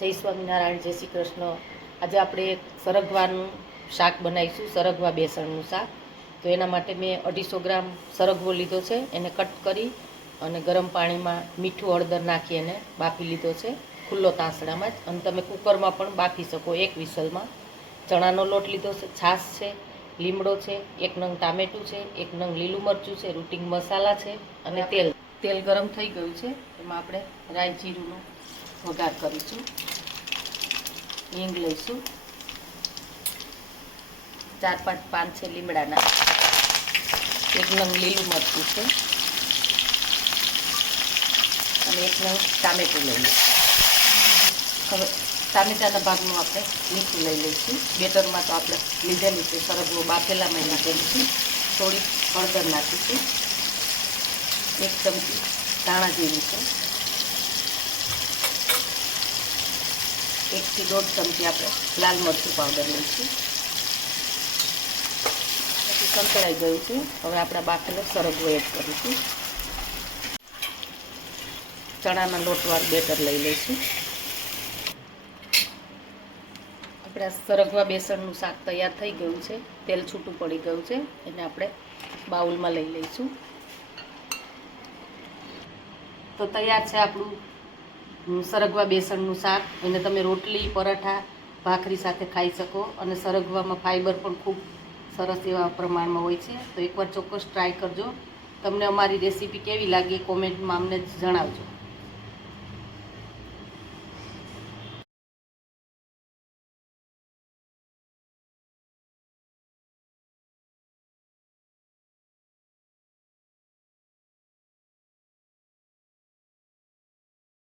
જય સ્વામિનારાયણ, જય શ્રી કૃષ્ણ। આજે આપણે એક સરગવાનું શાક બનાવીશું, સરગવા બેસણનું શાક। તો એના માટે મેં 250 ગ્રામ સરગવો લીધો છે, એને કટ કરી અને ગરમ પાણીમાં મીઠું હળદર નાખી એને બાફી લીધો છે, ખુલ્લો તાંસડામાં જ। અને તમે કુકરમાં પણ બાફી શકો 1 વિસલમાં। ચણાનો લોટ લીધો છે, છાશ છે, લીમડો છે, 1 નંગ ટામેટું છે, 1 નંગ લીલું મરચું છે, રૂટિંગ મસાલા છે અને તેલ। તેલ ગરમ થઈ ગયું છે, એમાં આપણે રાઈ જીરુંનો વઘાર કરીશું। હિંગ લઈશું, 4-5 પાન છે લીમડાના, 1 નંગ લીલું મરચું છે અને 1 નંગ ટામેટું લઈ લઈશું। હવે ટામેટાના ભાગનું આપણે મીઠું લઈ લઈશું। બેટરમાં તો આપણે લીધેલું છે, સરગવો બાફેલામાં નાખેલું છે। થોડી હળદર નાખીશું, 1 ચમચી ધાણા જીરું છે, 1 થી 1.5 ચમચી આપણે લાલ મરચું પાવડર લઈશું। પછી સંતળાઈ ગયું છે, હવે આપણે બાફેલો સરગવો એડ કરીશું। ચણાના લોટવાળું બેટર લઈ લઈશું। આપણે સરગવા બેસણનું શાક તૈયાર થઈ ગયું છે, તેલ છૂટું પડી ગયું છે, એને આપણે બાઉલમાં લઈ લઈશું। તો તૈયાર છે આપણું સરગવા બેસણનું શાક। એને તમે રોટલી, પરાઠા, ભાખરી સાથે ખાઈ શકો અને સરગવામાં ફાઈબર પણ ખૂબ સરસ એવા પ્રમાણમાં હોય છે। તો એકવાર ચોક્કસ ટ્રાય કરજો। તમને અમારી રેસીપી કેવી લાગી કોમેન્ટમાં અમને જણાવજો।